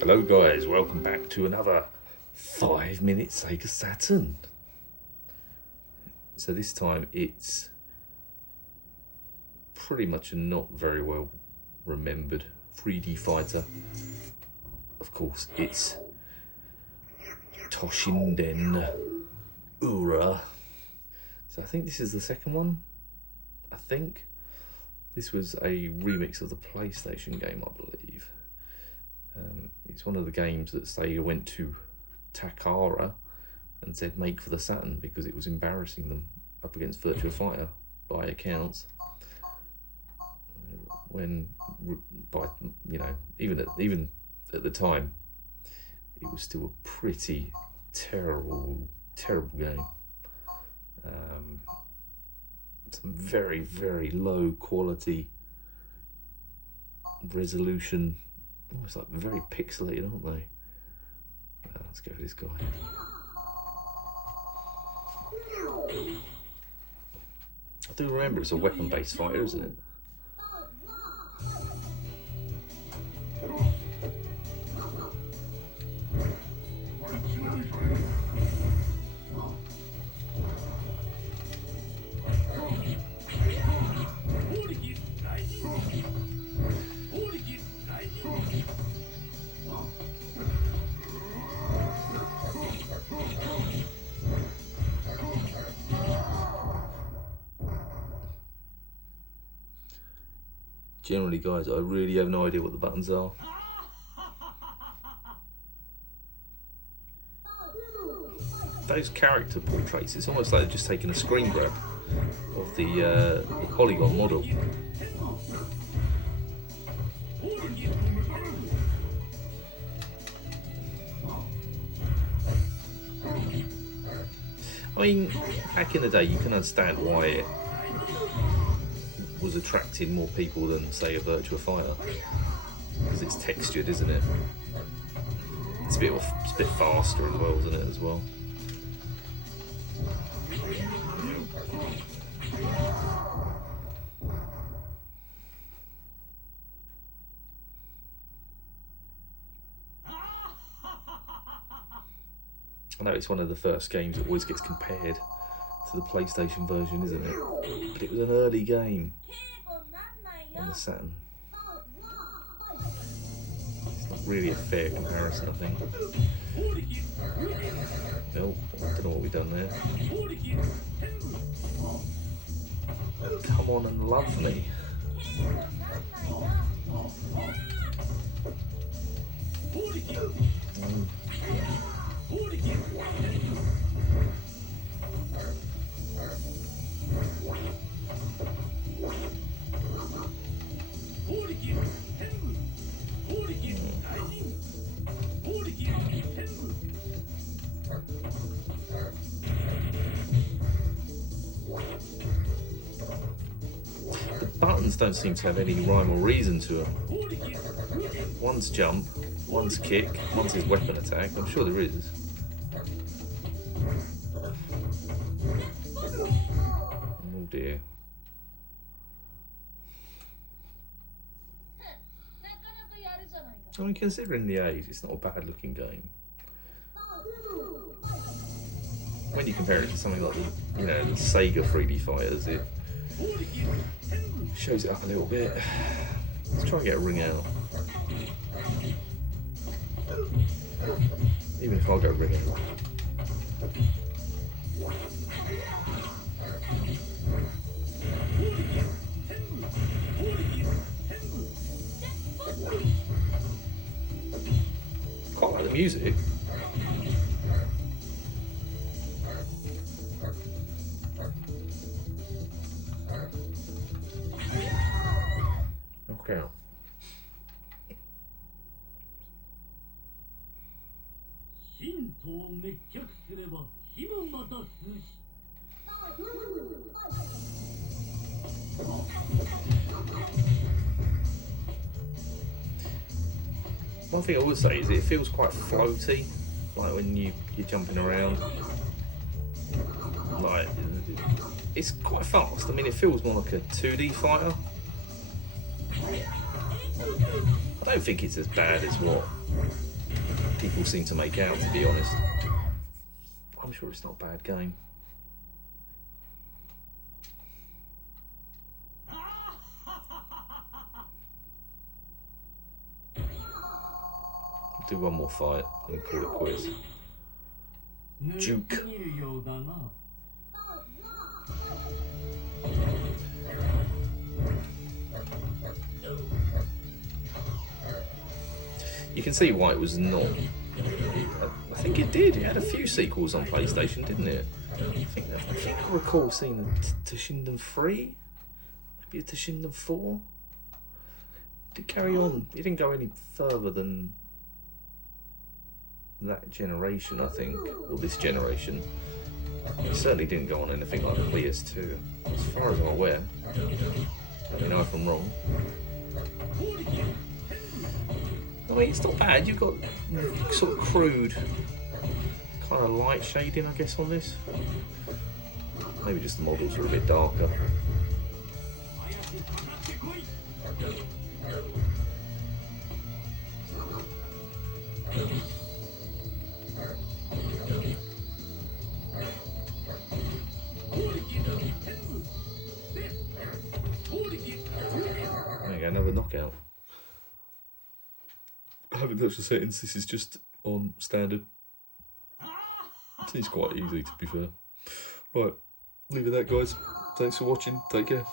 Hello guys, welcome back to another 5-minute SEGA Saturn. So this time it's pretty much a not very well remembered 3D fighter. Of course it's Toshinden URA. So I think this is the second one. I think this was a remix of the PlayStation game, I believe. It's one of the games that Sega went to Takara and said make for the Saturn because it was embarrassing them up against Virtua Fighter by accounts. When, by even at the time, it was still a pretty terrible game. Some very low quality resolution. Almost like very pixelated, aren't they? Let's go for this guy. I do remember it's a weapon-based fighter, isn't it? Generally, guys, I really have no idea what the buttons are. Those character portraits, it's almost like they've just taken a screen grab of the polygon model. I mean, back in the day, you can understand why it was attracting more people than, say, a Virtua Fighter, because it's textured, isn't it? It's a bit faster as well, isn't it? As well. I know it's one of the first games that always gets compared to the PlayStation version, isn't it? But it was an early game on the Saturn. It's not really a fair comparison, I think. Nope, I don't know what we've done there. Come on and love me. The buttons don't seem to have any rhyme or reason to them. One's jump, one's kick, one's his weapon attack. I'm sure there is. Oh dear. I mean, considering the age, it's not a bad looking game. When you compare it to something like the Sega 3D fighters, it shows it up a little bit. Let's try and get a ring out. Even if I go ring out. Quite like the music. Knockout. One thing I would say is it feels quite floaty, like when you're jumping around. Like, it's quite fast. I mean, it feels more like a 2D fighter. I don't think it's as bad as what people seem to make out, to be honest. I'm sure it's not a bad game. Do one more fight and call it quits. Duke. You can see why it was not. I think it did. It had a few sequels on PlayStation, didn't it? I think I recall seeing a Toshinden 3, maybe a Toshinden 4. It did carry on. It didn't go any further than that generation, I think, or this generation. It certainly didn't go on anything like the PS2, as far as I'm aware. Let me know if I'm wrong. I mean, it's not bad. You've got sort of crude kind of light shading, I guess, on this. Maybe just the models are a bit darker. There you go, another knockout. I haven't touched the settings, this is just on standard. It's quite easy, to be fair. Right, leave it at that, guys. Thanks for watching, take care.